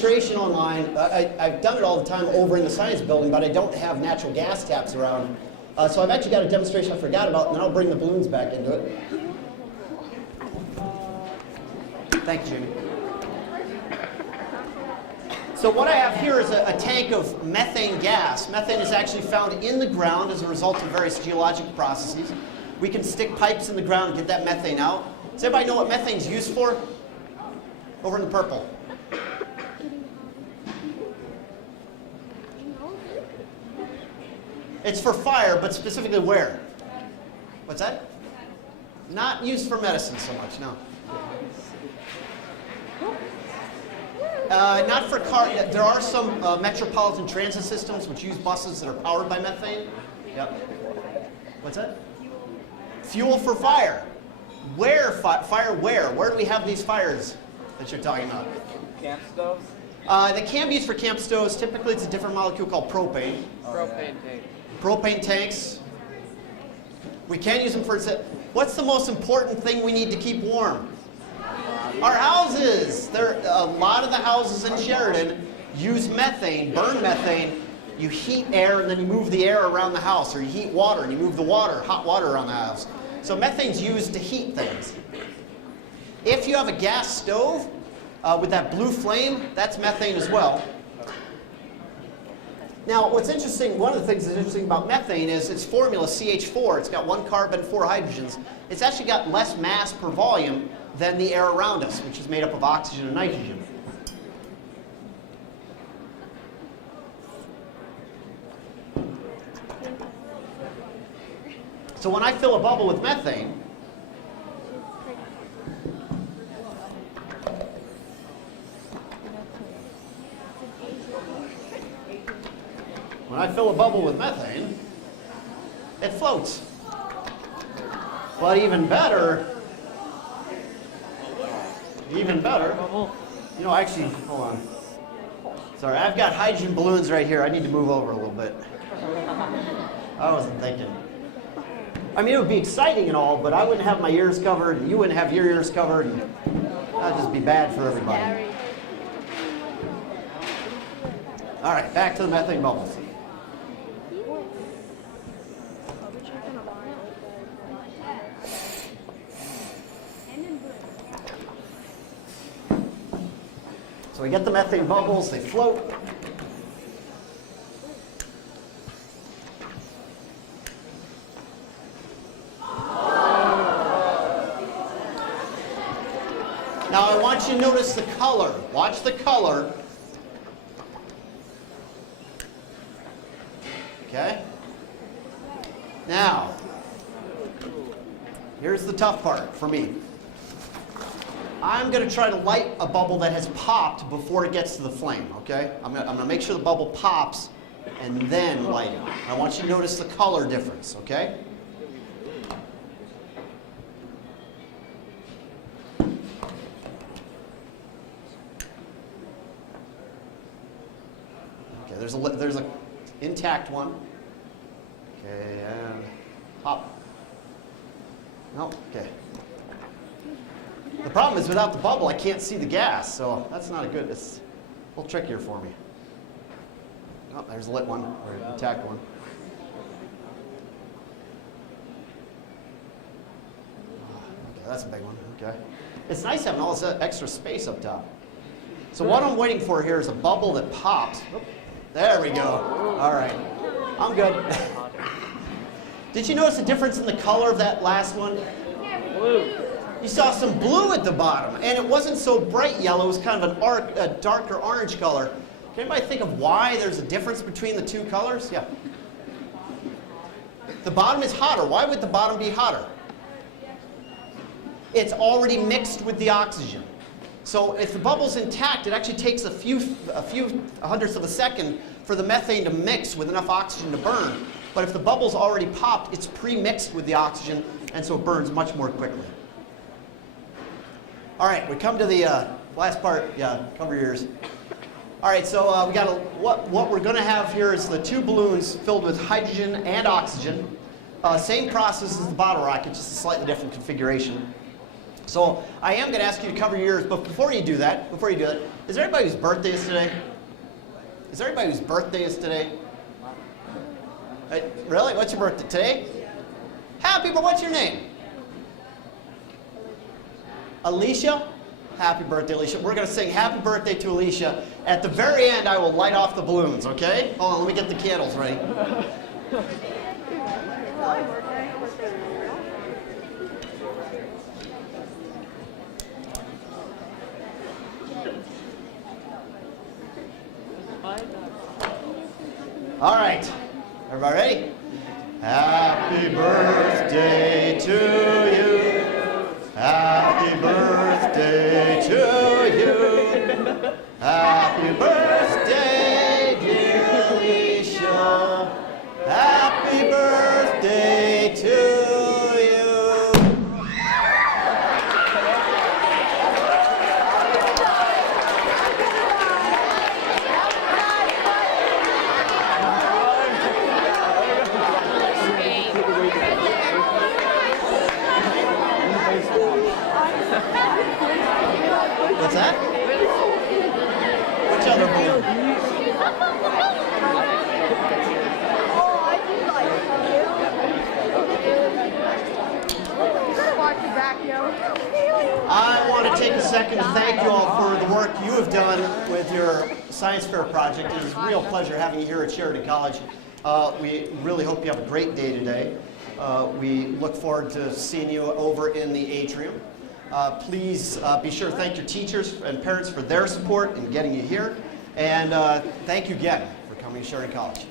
demonstration online. I've done it all the time over in the science building, but I don't have natural gas taps around. So I've actually got a demonstration I forgot about, and then I'll bring the balloons back into it. Thank you, Jamie. So what I have here is a tank of methane gas. Methane is actually found in the ground as a result of various geologic processes. We can stick pipes in the ground and get that methane out. Does everybody know what methane is used for? Over in the purple. It's for fire, but specifically where? What's that? Not used for medicine so much, no. Not for car. There are some metropolitan transit systems which use buses that are powered by methane. Yep. What's that? Fuel for fire. Where fire? Where? Where do we have these fires that you're talking about? Camp stoves? They can be used for camp stoves. Typically, it's a different molecule called propane. Propane tank. Propane tanks. We can use them for. What's the most important thing we need to keep warm? Our houses. A lot of the houses in Sheridan use methane, burn methane. You heat air and then you move the air around the house, or you heat water and you move the water, hot water around the house. So methane's used to heat things. If you have a gas stove with that blue flame, that's methane as well. Now, what's interesting, one of the things that's interesting about methane is its formula, CH4. It's got 1 carbon, 4 hydrogens. It's actually got less mass per volume than the air around us, which is made up of oxygen and nitrogen. So when I fill a bubble with methane, it floats. But even better, you know, actually, hold on. Sorry, I've got hydrogen balloons right here. I need to move over a little bit. I wasn't thinking. I mean, it would be exciting and all, but I wouldn't have my ears covered, and you wouldn't have your ears covered, and that'd just be bad for everybody. All right, back to the methane bubbles. So we get the methane bubbles, they float. Now I want you to notice the color. Watch the color. Okay? Now, here's the tough part for me. I'm going to try to light a bubble that has popped before it gets to the flame, okay? I'm going to make sure the bubble pops and then light it. I want you to notice the color difference, okay? Okay, there's a intact one. Okay, and pop. No, okay. The problem is without the bubble, I can't see the gas, so that's not a good, it's a little trickier for me. Oh, there's a lit one, or an intact one. Okay, that's a big one, okay. It's nice having all this extra space up top. So what I'm waiting for here is a bubble that pops. Oop, there we go. All right, I'm good. Did you notice a difference in the color of that last one? Blue. You saw some blue at the bottom, and it wasn't so bright yellow. It was kind of a darker orange color. Can anybody think of why there's a difference between the two colors? Yeah. The bottom is hotter. Why would the bottom be hotter? It's already mixed with the oxygen. So if the bubble's intact, it actually takes a few hundredths of a second for the methane to mix with enough oxygen to burn. But if the bubble's already popped, it's pre-mixed with the oxygen, and so it burns much more quickly. All right, we come to the last part. Yeah, cover your ears. All right, so we got what we're going to have here is the 2 balloons filled with hydrogen and oxygen. Same process as the bottle rocket, just a slightly different configuration. So I am going to ask you to cover your ears, but before you do that, Is there anybody whose birthday is today? Is there anybody whose birthday is today? Really? What's your birthday? Today? Happy, but what's your name? Alicia? Happy birthday, Alicia. We're going to sing happy birthday to Alicia. At the very end, I will light off the balloons, okay? Hold on, let me get the candles ready. All right. Everybody ready? Happy birthday to you. Happy birthday to you. Happy birthday, dear Alicia. Happy birthday to you. What's that? Which other balloon? I want to take a second to thank you all for the work you have done with your science fair project. It is a real pleasure having you here at Sheridan College. We really hope you have a great day today. We look forward to seeing you over in the atrium. Please be sure to thank your teachers and parents for their support in getting you here. And thank you again for coming to Sheridan College.